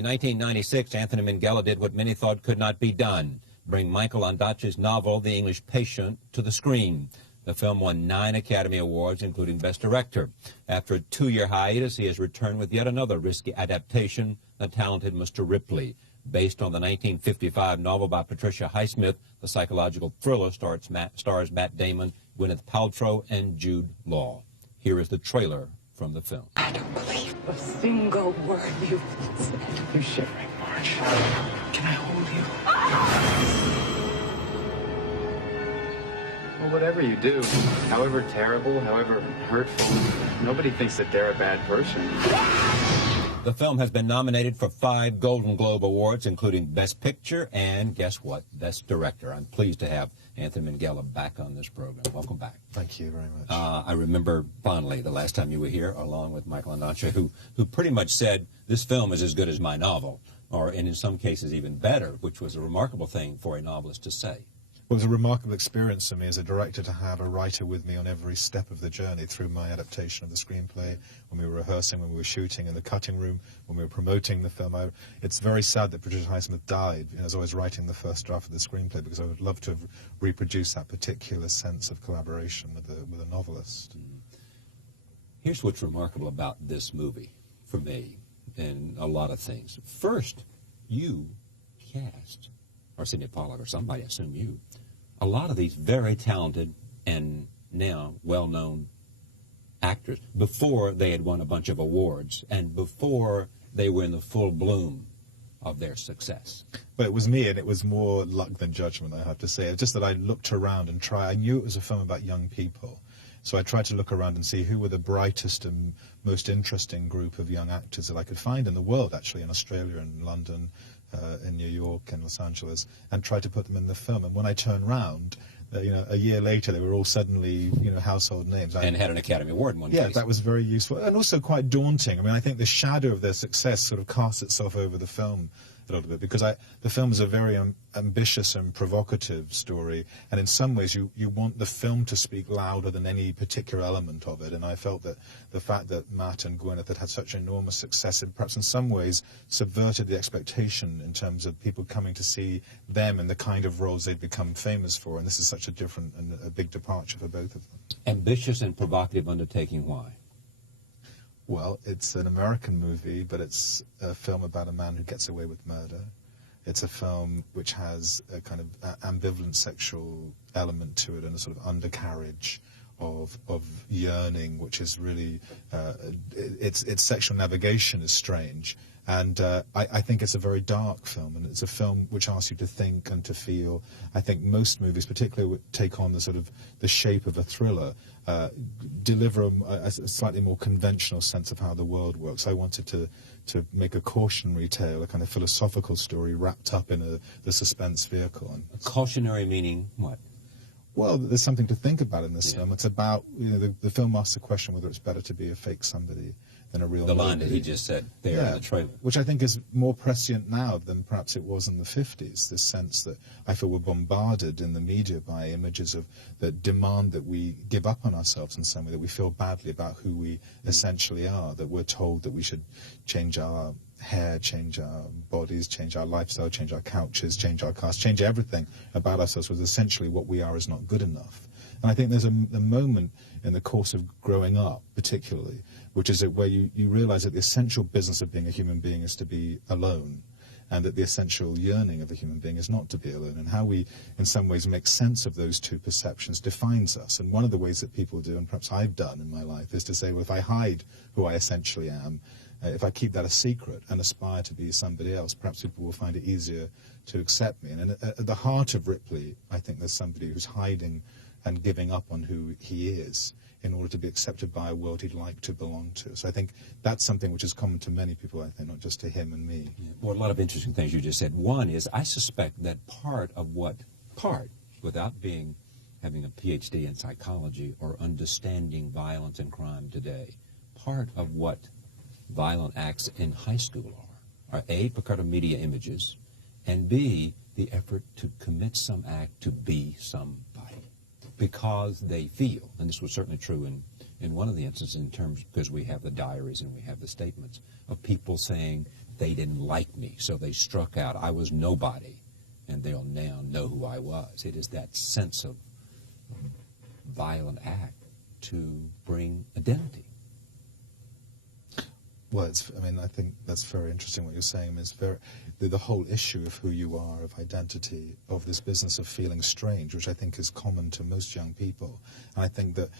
In 1996, Anthony Minghella did what many thought could not be done, bring Michael Ondaatje's novel, The English Patient, to the screen. The film won 9 Academy Awards, including Best Director. After a 2-year hiatus, he has returned with yet another risky adaptation, The Talented Mr. Ripley. Based on the 1955 novel by Patricia Highsmith, the psychological thriller stars Matt Damon, Gwyneth Paltrow, and Jude Law. Here is the trailer from the film. I don't believe a single word you've said. You're shivering, Marge. Can I hold you? Well, whatever you do, however terrible, however hurtful, nobody thinks that they're a bad person. The film has been nominated for 5 Golden Globe Awards, including Best Picture and, guess what, Best Director. I'm pleased to have Anthony Minghella back on this program. Welcome back. Thank you very much. I remember fondly the last time you were here, along with Michael Ondaatje, who pretty much said, this film is as good as my novel, and in some cases even better, which was a remarkable thing for a novelist to say. Well, it was a remarkable experience for me as a director to have a writer with me on every step of the journey through my adaptation of the screenplay, when we were rehearsing, when we were shooting in the cutting room, when we were promoting the film. It's very sad that Patricia Highsmith died as I was writing the first draft of the screenplay, because I would love to have reproduced that particular sense of collaboration with a novelist. Here's what's remarkable about this movie, for me, and a lot of things. First, you cast, or Sidney Pollack or somebody, I assume you, a lot of these very talented and now well-known actors before they had won a bunch of awards and before they were in the full bloom of their success. But it was me, and it was more luck than judgment, I have to say. It's just that I looked around and I knew it was a film about young people. So I tried to look around and see who were the brightest and most interesting group of young actors that I could find in the world, actually, in Australia and London, in New York and Los Angeles, and try to put them in the film. And when I turned round, a year later, they were all suddenly, household names. And had an Academy Award in one case. Yeah, that was very useful, and also quite daunting. I mean, I think the shadow of their success sort of casts itself over the film a little bit, because the film is a very ambitious and provocative story, and in some ways you want the film to speak louder than any particular element of it. And I felt that the fact that Matt and Gwyneth had such enormous success, and perhaps in some ways subverted the expectation in terms of people coming to see them in the kind of roles they'd become famous for, and this is such a different and a big departure for both of them. Ambitious and provocative undertaking, why? Well, it's an American movie, but it's a film about a man who gets away with murder. It's a film which has a kind of ambivalent sexual element to it, and a sort of undercarriage of yearning, which is really, its sexual navigation is strange. And I think it's a very dark film, and it's a film which asks you to think and to feel. I think most movies, particularly take on the sort of the shape of a thriller, deliver a slightly more conventional sense of how the world works. I wanted to make a cautionary tale, a kind of philosophical story wrapped up in the suspense vehicle. And a cautionary meaning what? Well, there's something to think about in this film. It's about, the film asks the question whether it's better to be a fake somebody than a real The line movie. that he just said there in the trailer. Which I think is more prescient now than perhaps it was in the 50s, this sense that I feel we're bombarded in the media by images that demand that we give up on ourselves in some way, that we feel badly about who we essentially are, that we're told that we should change our hair, change our bodies, change our lifestyle, change our couches, change our cars, change everything about ourselves, was essentially what we are is not good enough. And I think there's a moment in the course of growing up, particularly, which is where you realize that the essential business of being a human being is to be alone, and that the essential yearning of a human being is not to be alone. And how we, in some ways, make sense of those two perceptions defines us. And one of the ways that people do, and perhaps I've done in my life, is to say, well, if I hide who I essentially am, if I keep that a secret and aspire to be somebody else, perhaps people will find it easier to accept me. And at the heart of Ripley, I think there's somebody who's hiding and giving up on who he is in order to be accepted by a world he'd like to belong to. So I think that's something which is common to many people, I think, not just to him and me. Yeah. Well, a lot of interesting things you just said. One is, I suspect that without having a PhD in psychology or understanding violence and crime today, part of what violent acts in high school are A, because of media images, and B, the effort to commit some act to be somebody, because they feel, and this was certainly true in one of the instances, in terms, because we have the diaries and we have the statements of people saying they didn't like me, so they struck out. I was nobody, and they'll now know who I was. It is that sense of violent act to bring identity. Well, I think that's very interesting what you're saying. It's the whole issue of who you are, of identity, of this business of feeling strange, which I think is common to most young people. And I think that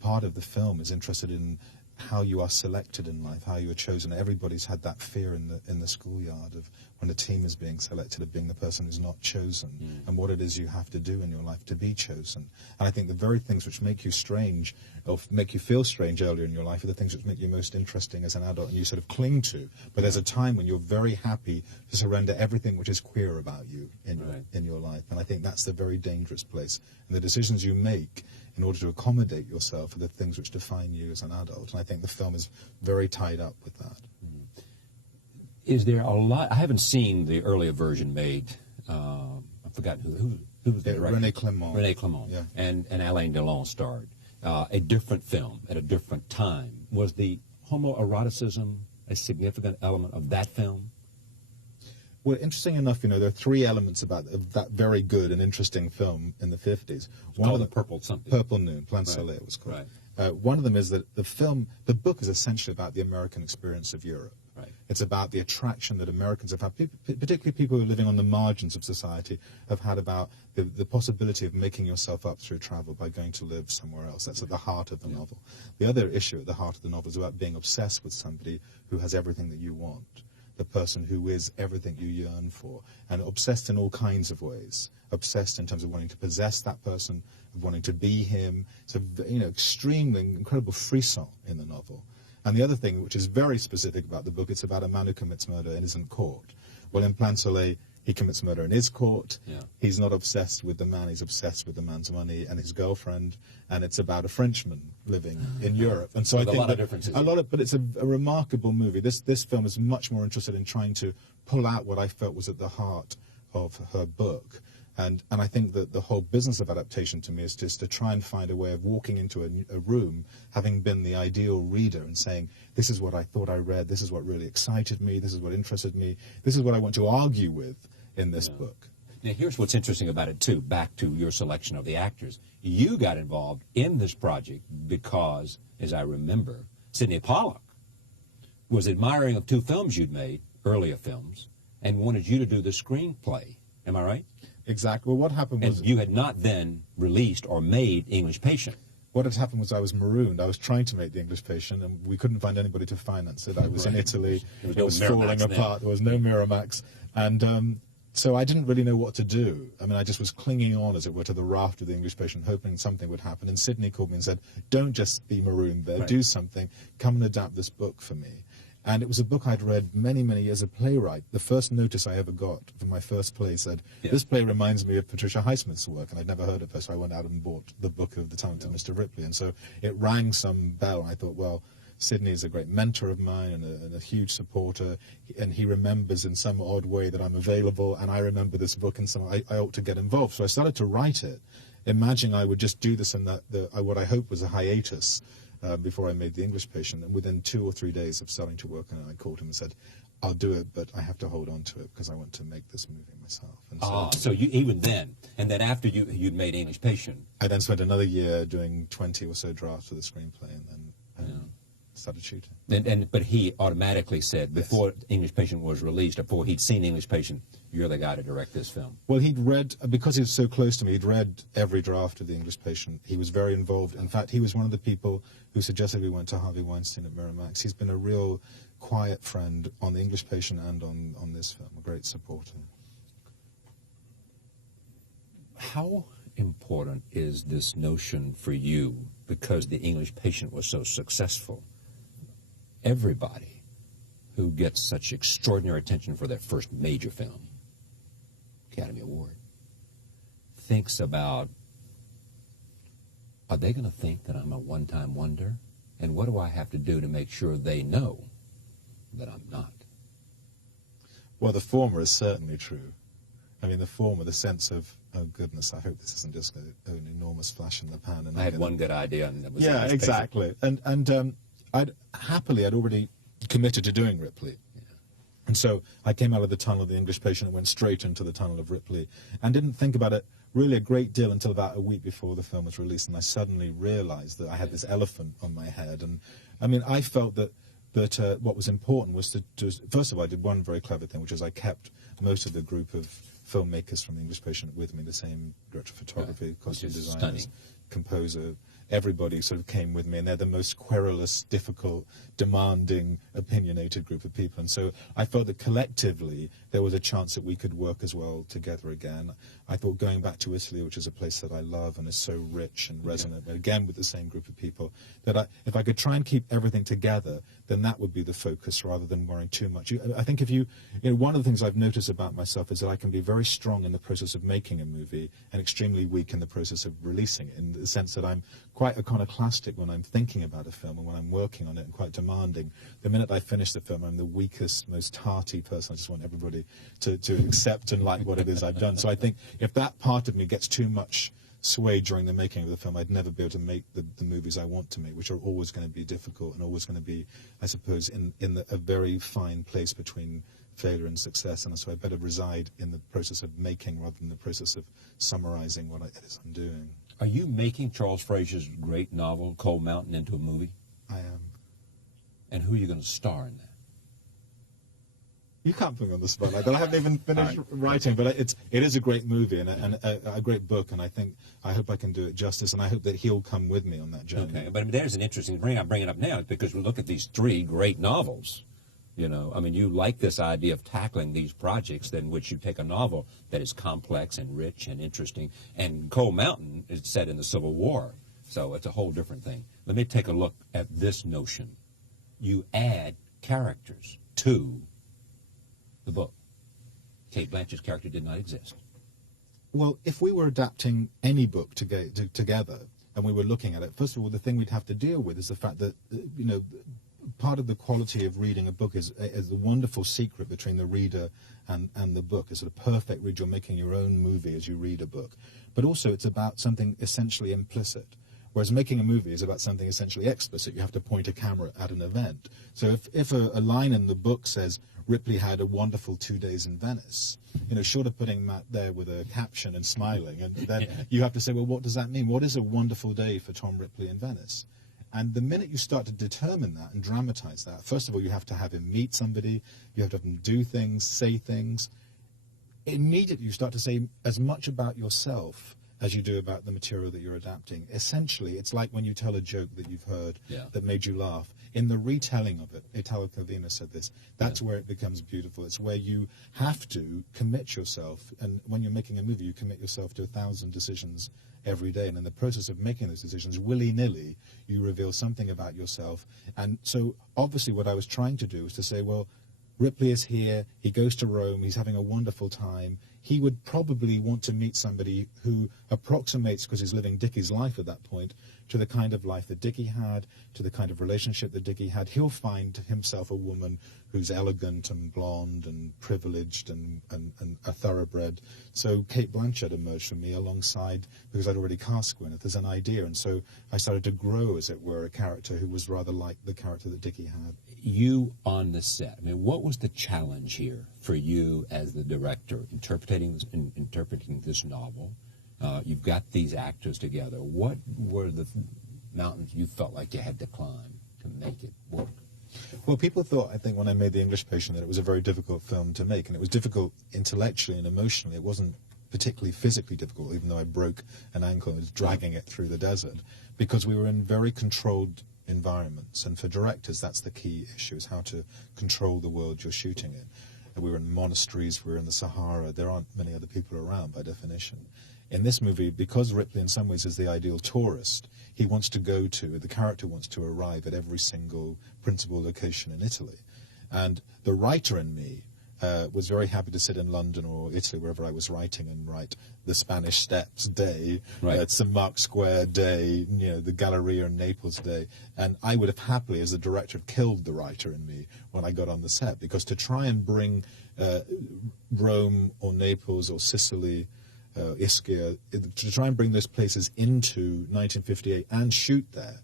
part of the film is interested in how you are selected in life, how you are chosen. Everybody's had that fear in the schoolyard of when a team is being selected, of being the person who's not chosen, and what it is you have to do in your life to be chosen. And I think the very things which make you strange, or make you feel strange earlier in your life, are the things which make you most interesting as an adult and you sort of cling to. But there's a time when you're very happy to surrender everything which is queer about you in your life. And I think that's the very dangerous place. And the decisions you make in order to accommodate yourself are the things which define you as an adult. And I think the film is very tied up with that. Is there a lot? I haven't seen the earlier version made. I've forgotten who was the director. René Clément. René Clément. Yeah. And Alain Delon starred. A different film at a different time. Was the homoeroticism a significant element of that film? Well, interesting enough, there are three elements of that very good and interesting film in the 50s. One of the Purple something. Purple Noon, Plan Soleil it was called. Right. One of them is that the book is essentially about the American experience of Europe. Right. It's about the attraction that Americans have had, particularly people who are living on the margins of society, have had about the possibility of making yourself up through travel by going to live somewhere else. That's at the heart of the novel. The other issue at the heart of the novel is about being obsessed with somebody who has everything that you want, the person who is everything you yearn for, and obsessed in all kinds of ways. Obsessed in terms of wanting to possess that person, of wanting to be him. It's extremely incredible frisson in the novel. And the other thing, which is very specific about the book, it's about a man who commits murder and isn't caught. Well, in Plan Soleil, he commits murder and is caught. Yeah. He's not obsessed with the man, he's obsessed with the man's money and his girlfriend, and it's about a Frenchman living in Europe. And so I think a lot of differences. But it's a remarkable movie. This film is much more interested in trying to pull out what I felt was at the heart of her book. And I think that the whole business of adaptation to me is just to try and find a way of walking into a room, having been the ideal reader, and saying, this is what I thought I read, this is what really excited me, this is what interested me, this is what I want to argue with in this book. Now, here's what's interesting about it, too, back to your selection of the actors. You got involved in this project because, as I remember, Sidney Pollack was admiring of two films you'd made, earlier films, and wanted you to do the screenplay. Am I right? Exactly. Well, what happened was... And you had not then released or made English Patient. What had happened was I was marooned. I was trying to make The English Patient, and we couldn't find anybody to finance it. I was in Italy. It was falling apart. There was no Miramax. And so I didn't really know what to do. I mean, I just was clinging on, as it were, to the raft of The English Patient, hoping something would happen. And Sidney called me and said, don't just be marooned there. Right. Do something. Come and adapt this book for me. And it was a book I'd read many, many years as a playwright. The first notice I ever got for my first play said, this play reminds me of Patricia Highsmith's work, and I'd never heard of her, so I went out and bought the book of The Talented Mr. Ripley. And so it rang some bell, and I thought, well, Sidney is a great mentor of mine and a huge supporter, and he remembers in some odd way that I'm available, and I remember this book, and so I ought to get involved. So I started to write it, imagining I would just do this in what I hope was a hiatus, before I made The English Patient, and within 2 or 3 days of starting to work on it, I called him and said, I'll do it, but I have to hold on to it because I want to make this movie myself. And so you even then, and then after you'd made English Patient, I then spent another year doing 20 or so drafts of the screenplay, and then started shooting. But he automatically said, before English Patient was released, before he'd seen English Patient, you're the guy to direct this film. Well, he'd read, because he was so close to me, he'd read every draft of The English Patient. He was very involved. In fact, he was one of the people who suggested we went to Harvey Weinstein at Miramax. He's been a real quiet friend on The English Patient and on this film, a great supporter. How important is this notion for you, because The English Patient was so successful? Everybody who gets such extraordinary attention for their first major film, Academy Award, thinks about, are they going to think that I'm a one-time wonder? And what do I have to do to make sure they know that I'm not? Well, the former is certainly true. I mean, the former, the sense of, oh goodness, I hope this isn't just an enormous flash in the pan. And I had one good idea, and that was exactly. And I'd already committed to doing Ripley. Yeah. And so I came out of the tunnel of The English Patient and went straight into the tunnel of Ripley, and didn't think about it really a great deal until about a week before the film was released, and I suddenly realized that I had this elephant on my head. And I mean, I felt that what was important was to first of all, I did one very clever thing, which is I kept most of the group of filmmakers from The English Patient with me, the same director of photography, costume designers, composer. Everybody sort of came with me, and they're the most querulous, difficult, demanding, opinionated group of people. And so I felt that collectively there was a chance that we could work as well together again. I thought going back to Italy, which is a place that I love and is so rich and resonant, again with the same group of people, that if I could try and keep everything together, then that would be the focus rather than worrying too much. I think one of the things I've noticed about myself is that I can be very strong in the process of making a movie and extremely weak in the process of releasing it, in the sense that I'm quite iconoclastic when I'm thinking about a film and when I'm working on it, and quite demanding. The minute I finish the film, I'm the weakest, most hearty person. I just want everybody to accept and like what it is I've done. So I think if that part of me gets too much sway during the making of the film, I'd never be able to make the movies I want to make, which are always going to be difficult and always going to be, I suppose, in a very fine place between failure and success. And so I better reside in the process of making rather than the process of summarizing what it is I'm doing. Are you making Charles Frazier's great novel, Cold Mountain, into a movie? I am. And who are you going to star in that? You can't put me on the spot like that. I haven't even finished writing, but it is a great movie and a great book, and I hope I can do it justice, and I hope that he'll come with me on that journey. Okay, but there's an interesting thing. I'm bringing it up now because we look at these three great novels. You know, I mean, you like this idea of tackling these projects in which you take a novel that is complex and rich and interesting. And Cold Mountain is set in the Civil War, so it's a whole different thing. Let me take a look at this notion. You add characters to the book. Cate Blanchett's character did not exist. Well, if we were adapting any book together and we were looking at it, first of all, the thing we'd have to deal with is the fact that, part of the quality of reading a book is the wonderful secret between the reader and the book. It's sort of perfect read. You're making your own movie as you read a book. But also it's about something essentially implicit. Whereas making a movie is about something essentially explicit. You have to point a camera at an event. So if a line in the book says, Ripley had a wonderful 2 days in Venice, short of putting that there with a caption and smiling, and then you have to say, well, what does that mean? What is a wonderful day for Tom Ripley in Venice? And the minute you start to determine that and dramatize that, first of all, you have to have him meet somebody, you have to have him do things, say things. Immediately you start to say as much about yourself as you do about the material that you're adapting. Essentially, it's like when you tell a joke that you've heard that made you laugh. In the retelling of it, Italo Calvino said this, that's where it becomes beautiful. It's where you have to commit yourself. And when you're making a movie, you commit yourself to 1,000 decisions every day. And in the process of making those decisions, willy-nilly, you reveal something about yourself. And so obviously what I was trying to do was to say, well, Ripley is here, he goes to Rome, he's having a wonderful time. He would probably want to meet somebody who approximates, because he's living Dickie's life at that point, to the kind of life that Dickie had, to the kind of relationship that Dickie had. He'll find himself a woman who's elegant and blonde and privileged and a thoroughbred. So Cate Blanchett emerged for me alongside, because I'd already cast Gwyneth, as an idea. And so I started to grow, as it were, a character who was rather like the character that Dickie had. You on the set, I mean, what was the challenge here for you as the director, interpreting this novel? You've got these actors together. What were the mountains you felt like you had to climb to make it work? Well, people thought, I think, when I made The English Patient, that it was a very difficult film to make, and it was difficult intellectually and emotionally. It wasn't particularly physically difficult, even though I broke an ankle and was dragging it through the desert, because we were in very controlled environments, and for directors that's the key issue, is how to control the world you're shooting in. And we were in monasteries, we were in the Sahara. There aren't many other people around by definition. In this movie, because Ripley in some ways is the ideal tourist, he wants to go to, the character wants to arrive at every single principal location in Italy. And the writer in me was very happy to sit in London or Italy, wherever I was writing, and write the Spanish Steps Day, St. Mark's Square Day, the Galleria in Naples Day. And I would have happily, as the director, killed the writer in me when I got on the set, because to try and bring Rome or Naples or Sicily, Ischia, to try and bring those places into 1958 and shoot there,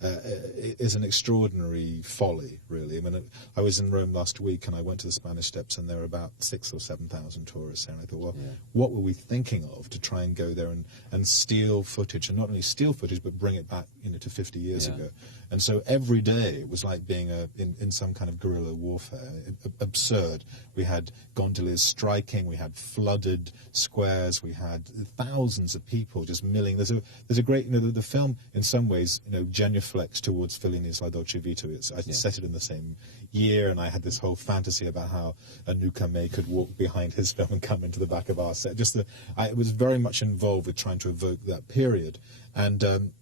is an extraordinary folly, really. I mean, I was in Rome last week, and I went to the Spanish Steps, and there were about 6,000 or 7,000 tourists there, and I thought, well, what were we thinking of to try and go there and steal footage, and not only steal footage, but bring it back, to 50 years ago. And so every day it was like being in some kind of guerrilla warfare. Absurd. We had gondoliers striking, we had flooded squares, we had thousands of people just milling. There's a great, the film in some ways, genuflects towards Fellini's La Dolce Vita. I set it in the same year, and I had this whole fantasy about how a newcomer could walk behind his film and come into the back of our set. I was very much involved with trying to evoke that period. And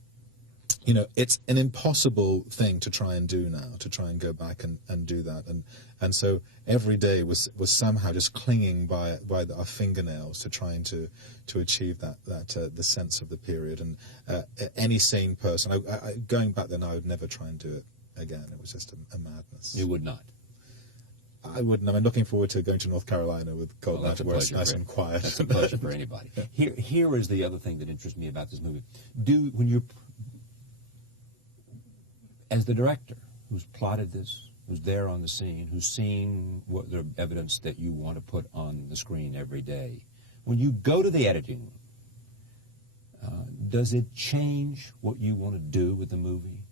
it's an impossible thing to try and do now, to try and go back and do that. And so every day was somehow just clinging by our fingernails to trying to achieve that the sense of the period. And any sane person, going back then, I would never try and do it again. It was just a madness. You would not? I wouldn't. I'm looking forward to going to North Carolina with cold night where it's nice and quiet. That's a pleasure for anybody. Here is the other thing that interests me about this movie. When you're as the director who's plotted this, who's there on the scene, who's seen what the evidence that you want to put on the screen every day, when you go to the editing room, does it change what you want to do with the movie?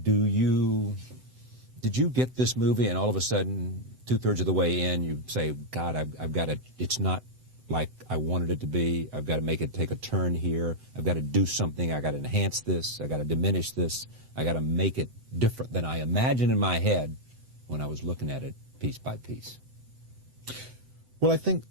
Did you get this movie and all of a sudden, 2/3 of the way in, you say, God, I've got to, it's not like I wanted it to be. I've got to make it take a turn here. I've got to do something. I've got to enhance this. I've got to diminish this. I've got to make it different than I imagined in my head when I was looking at it piece by piece. Well, I think,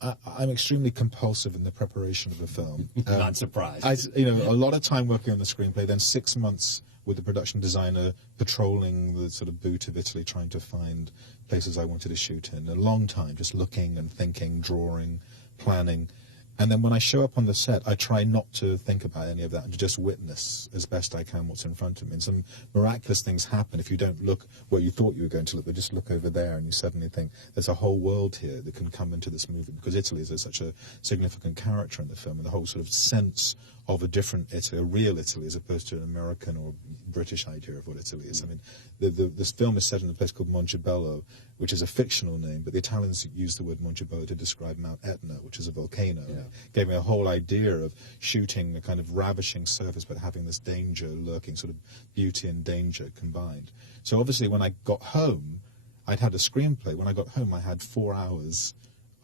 I'm extremely compulsive in the preparation of a film. Not surprised. A lot of time working on the screenplay, then 6 months with the production designer patrolling the sort of boot of Italy, trying to find places I wanted to shoot in. A long time, just looking and thinking, drawing, planning. And then when I show up on the set, I try not to think about any of that and to just witness as best I can what's in front of me. And some miraculous things happen if you don't look where you thought you were going to look, but just look over there and you suddenly think there's a whole world here that can come into this movie, because Italy is such a significant character in the film, and the whole sort of sense of a different Italy, a real Italy, as opposed to an American or British idea of what Italy is. I mean, this film is set in a place called Montebello, which is a fictional name, but the Italians use the word Montebello to describe Mount Etna, which is a volcano. Yeah. It gave me a whole idea of shooting a kind of ravishing surface, but having this danger lurking, sort of beauty and danger combined. So obviously when I got home, I'd had a screenplay. When I got home, I had 4 hours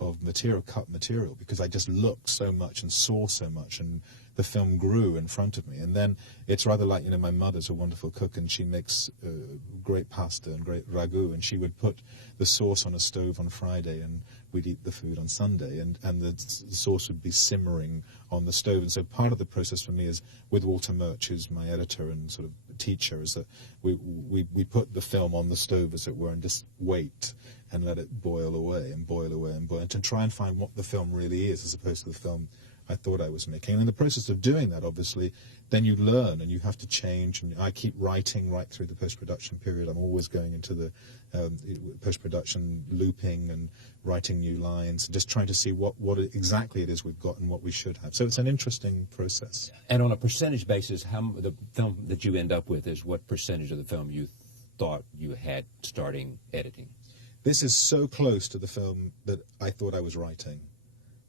of cut material, because I just looked so much and saw so much, and the film grew in front of me. And then it's rather like, my mother's a wonderful cook, and she makes great pasta and great ragu, and she would put the sauce on a stove on Friday, and we'd eat the food on Sunday, and the sauce would be simmering on the stove. And so part of the process for me is, with Walter Murch, who's my editor and sort of teacher, is that we put the film on the stove, as it were, and just wait and let it boil away and boil away and boil, and to try and find what the film really is, as opposed to the film I thought I was making. And in the process of doing that, obviously, then you learn and you have to change. And I keep writing right through the post-production period. I'm always going into the post-production, looping and writing new lines, just trying to see what exactly it is we've got and what we should have. So it's an interesting process. And on a percentage basis, the film that you end up with is what percentage of the film you thought you had starting editing? This is so close to the film that I thought I was writing.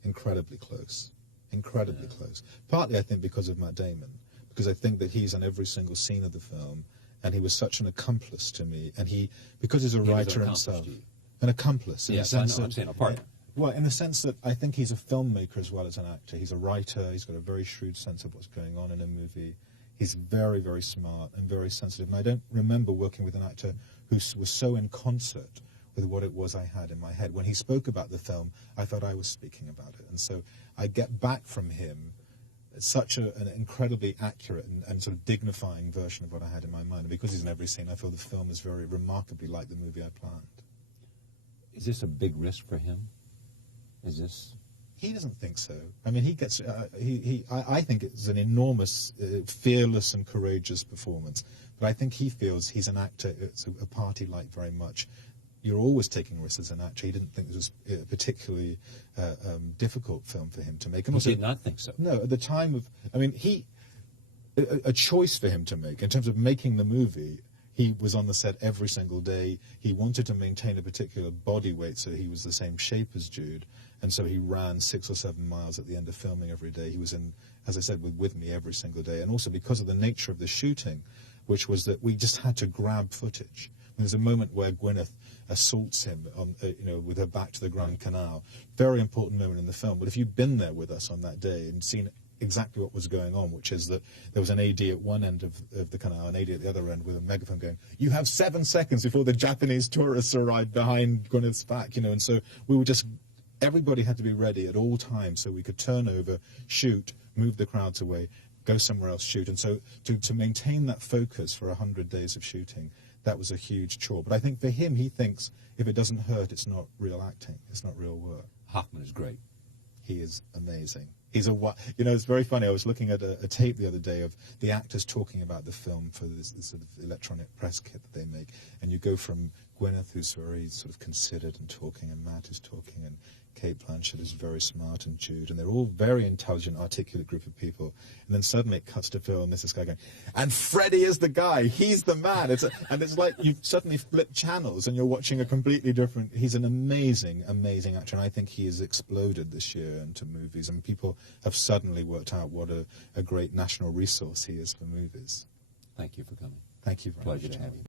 Incredibly close. Incredibly close. Partly, I think, because of Matt Damon, because I think that he's on every single scene of the film, and he was such an accomplice to me, and because he's a writer himself, an accomplice. In the sense I'm saying a partner. Well, in the sense that I think he's a filmmaker as well as an actor. He's a writer. He's got a very shrewd sense of what's going on in a movie. He's very, very smart and very sensitive. And I don't remember working with an actor who was so in concert with what it was I had in my head. When he spoke about the film, I thought I was speaking about it. And so I get back from him such an incredibly accurate and sort of dignifying version of what I had in my mind. And because he's in every scene, I feel the film is very remarkably like the movie I planned. Is this a big risk for him? Is this... He doesn't think so. I mean, he gets... I think it's an enormous, fearless and courageous performance. But I think he feels he's an actor. It's a part he liked very much. You're always taking risks as an actor. He didn't think this was a particularly difficult film for him to make. And he did not think so. No, at the time of... I mean, a choice for him to make in terms of making the movie. He was on the set every single day. He wanted to maintain a particular body weight so he was the same shape as Jude, and so he ran 6 or 7 miles at the end of filming every day. He was in, as I said, with me every single day, and also because of the nature of the shooting, which was that we just had to grab footage. There's a moment where Gwyneth assaults him on, with her back to the Grand Canal. Very important moment in the film. But if you've been there with us on that day and seen exactly what was going on, which is that there was an AD at one end of the canal, an AD at the other end with a megaphone going, "You have 7 seconds before the Japanese tourists arrive behind Gwyneth's back," and so we were just, everybody had to be ready at all times so we could turn over, shoot, move the crowds away, go somewhere else, shoot. And so to maintain that focus for 100 days of shooting, that was a huge chore. But I think for him, he thinks if it doesn't hurt, it's not real acting, it's not real work. Hoffman is great. He is amazing. He's it's very funny. I was looking at a tape the other day of the actors talking about the film for this sort of electronic press kit that they make, and you go from Gwyneth, who's very sort of considered and talking, and Matt is talking, and Kate Blanchett is very smart, and Jude, and they're all very intelligent, articulate group of people. And then suddenly it cuts to Phil, and there's this guy going, "And Freddie is the guy. He's the man." And it's like you've suddenly flipped channels, and you're watching a completely different. He's an amazing, amazing actor, and I think he has exploded this year into movies, and people have suddenly worked out what a great national resource he is for movies. Thank you for coming. Thank you very much. Pleasure to have you.